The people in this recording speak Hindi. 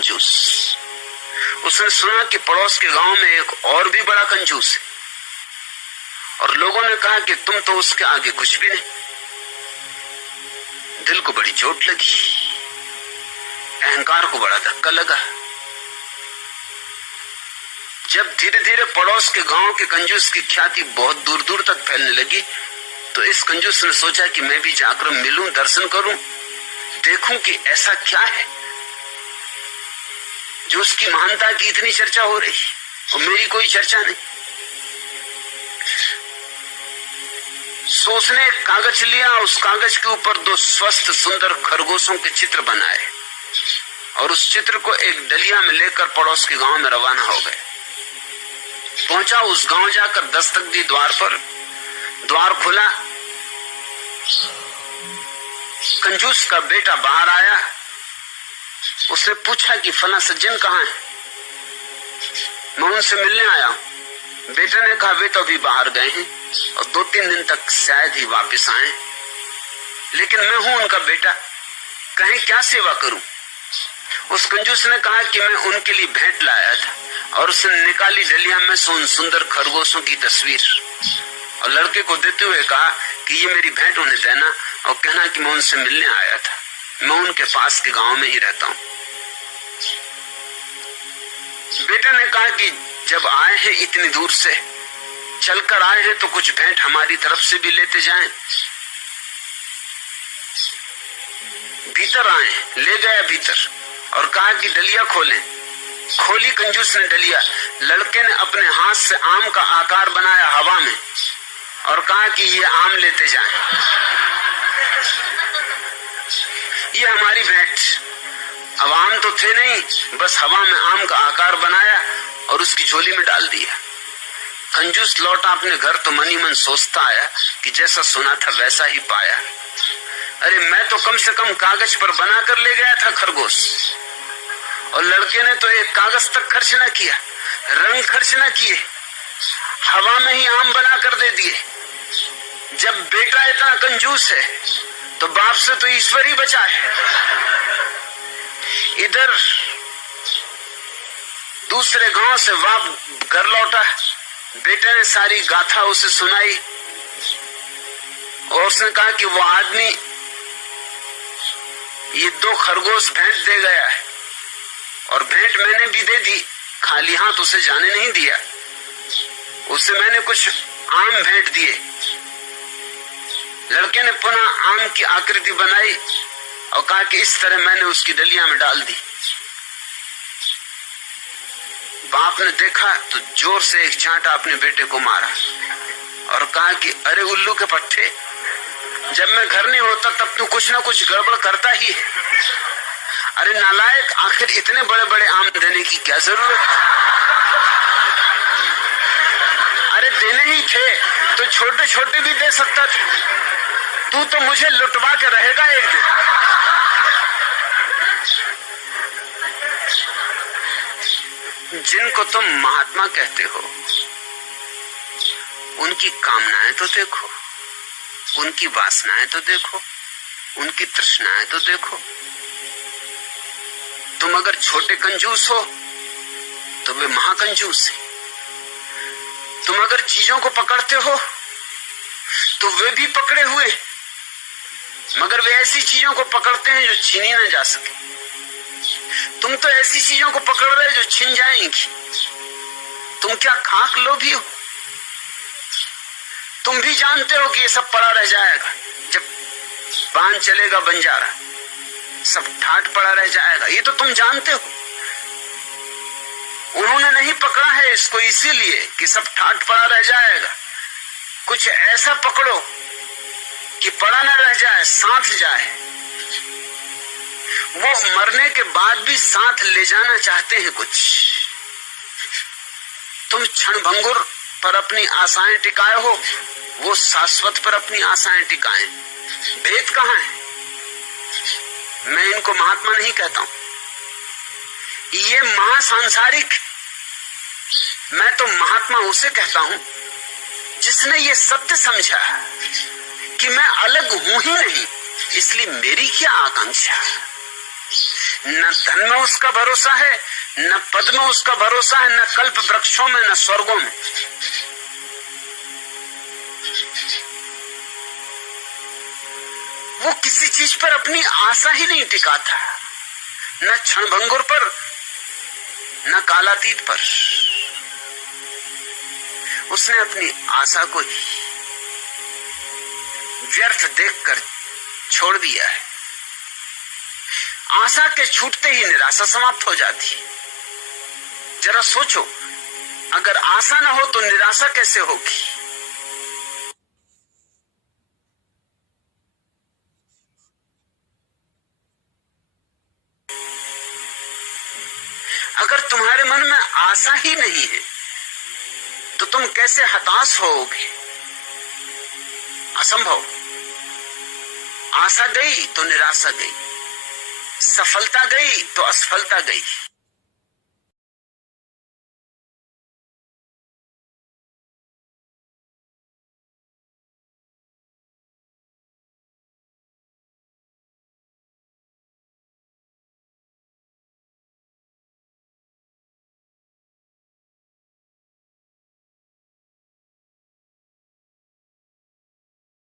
कंजूस। उसने सुना कि पड़ोस के गांव में एक और भी बड़ा कंजूस है, और लोगों ने कहा कि तुम तो उसके आगे कुछ भी नहीं। दिल को बड़ी चोट लगी, अहंकार को बड़ा धक्का लगा। जब धीरे धीरे पड़ोस के गांव के कंजूस की ख्याति बहुत दूर दूर तक फैलने लगी, तो इस कंजूस ने सोचा कि मैं भी जाकर मिलूं, दर्शन करूं, देखूं कि ऐसा क्या है जो उसकी महानता की इतनी चर्चा हो रही और मेरी कोई चर्चा नहीं। सो उसने एक कागज लिया, उस कागज के ऊपर 2 स्वस्थ सुंदर खरगोशों के चित्र बनाए और उस चित्र को एक डलिया में लेकर पड़ोस के गांव में रवाना हो गए। पहुंचा, उस गांव जाकर दस्तक दी द्वार पर। द्वार खुला, कंजूस का बेटा बाहर आया। उसने पूछा कि फला सज्जन कहाँ है? मैं उनसे मिलने आया हूं। बेटे ने कहा वे तो अभी बाहर गए हैं और 2-3 दिन तक शायद ही वापस आए, लेकिन मैं हूं उनका बेटा, कहें क्या सेवा करूं? उस कंजूस ने कहा कि मैं उनके लिए भेंट लाया था, और उसने निकाली डलिया में से उन सुंदर खरगोशों की तस्वीर और लड़के को देते हुए कहा कि ये मेरी भेंट उन्हें देना और कहना कि मैं उनसे मिलने आया था, मैं उनके पास के गांव में ही रहता हूं। बेटे ने कहा कि जब आए हैं इतनी दूर से, चलकर आए हैं, तो कुछ भेंट हमारी तरफ से भी लेते जाएं। भीतर आए, ले गया भीतर और कहा कि डलिया खोलें। खोली कंजूस ने डलिया। लड़के ने अपने हाथ से आम का आकार बनाया हवा में और कहा कि ये आम लेते जाएं, ये हमारी भेंट। अब आम तो थे नहीं, बस हवा में आम का आकार बनाया और उसकी झोली में डाल दिया। कंजूस लौटा अपने घर तो मन ही मन सोचता आया कि जैसा सुना था वैसा ही पाया। अरे मैं तो कम से कम कागज पर बनाकर ले गया था खरगोश, और लड़के ने तो एक कागज तक खर्च न किया, रंग खर्च न किए, हवा में ही आम बना कर दे दिए। जब बेटा इतना कंजूस है तो बाप से तो ईश्वर ही बचा है। इधर दूसरे गांव से बाप घर लौटा, बेटे ने सारी गाथा उसे सुनाई और उसने कहा कि वो आदमी ये 2 खरगोश भेंट दे गया है, और भेंट मैंने भी दे दी, खाली हाथ उसे जाने नहीं दिया। उसे मैंने कुछ आम भेंट दिए। लड़के ने पुनः आम की आकृति बनाई और कहा कि इस तरह मैंने उसकी डलिया में डाल दी। बाप ने देखा तो जोर से एक चांटा अपने बेटे को मारा और कहा कि अरे उल्लू के पट्टे, जब मैं घर नहीं होता तब तू कुछ ना कुछ गड़बड़ करता ही है। अरे नालायक, आखिर इतने बड़े बड़े आम देने की क्या जरूरत? अरे देने ही थे तो छोटे छोटे भी दे सकता था। तू तो मुझे लुटवा के रहेगा एक दिन। जिनको तुम महात्मा कहते हो उनकी कामनाएं तो देखो, उनकी वासनाएं तो देखो, उनकी तृष्णाएं तो देखो। तुम अगर छोटे कंजूस हो तो वे महाकंजूस है। तुम अगर चीजों को पकड़ते हो तो वे भी पकड़े हुए, मगर वे ऐसी चीजों को पकड़ते हैं जो छीनी ना जा सके। तुम तो ऐसी चीजों को पकड़ रहे जो छिन जाएंगी। तुम क्या खाक लोभी हो? तुम भी जानते हो कि ये सब पड़ा रह जाएगा, जब बांध चलेगा बंजारा सब ठाट पड़ा रह जाएगा, ये तो तुम जानते हो। उन्होंने नहीं पकड़ा है इसको इसीलिए कि सब ठाट पड़ा रह जाएगा। कुछ ऐसा पकड़ो कि पड़ा न रह जाए, साथ जाए। वो मरने के बाद भी साथ ले जाना चाहते हैं कुछ। तुम क्षण भंगुर पर अपनी आशाएं टिकाए हो, वो शाश्वत पर अपनी आशाएं टिकाए। भेद कहाँ है? मैं इनको महात्मा नहीं कहता हूं, ये महासांसारिक। मैं तो महात्मा उसे कहता हूं जिसने ये सत्य समझा कि मैं अलग हूं ही नहीं, इसलिए मेरी क्या आकांक्षा। न धन में उसका भरोसा है, न पद में उसका भरोसा है, न कल्प वृक्षों में, न स्वर्गों में। वो किसी चीज पर अपनी आशा ही नहीं टिकाता, न क्षणभंगुर पर, न कालातीत पर। उसने अपनी आशा को व्यर्थ देखकर छोड़ दिया है। आशा के छूटते ही निराशा समाप्त हो जाती। जरा सोचो, अगर आशा ना हो तो निराशा कैसे होगी? अगर तुम्हारे मन में आशा ही नहीं है तो तुम कैसे हताश होगे? असंभव। आशा गई तो निराशा गई, सफलता गई तो असफलता गई।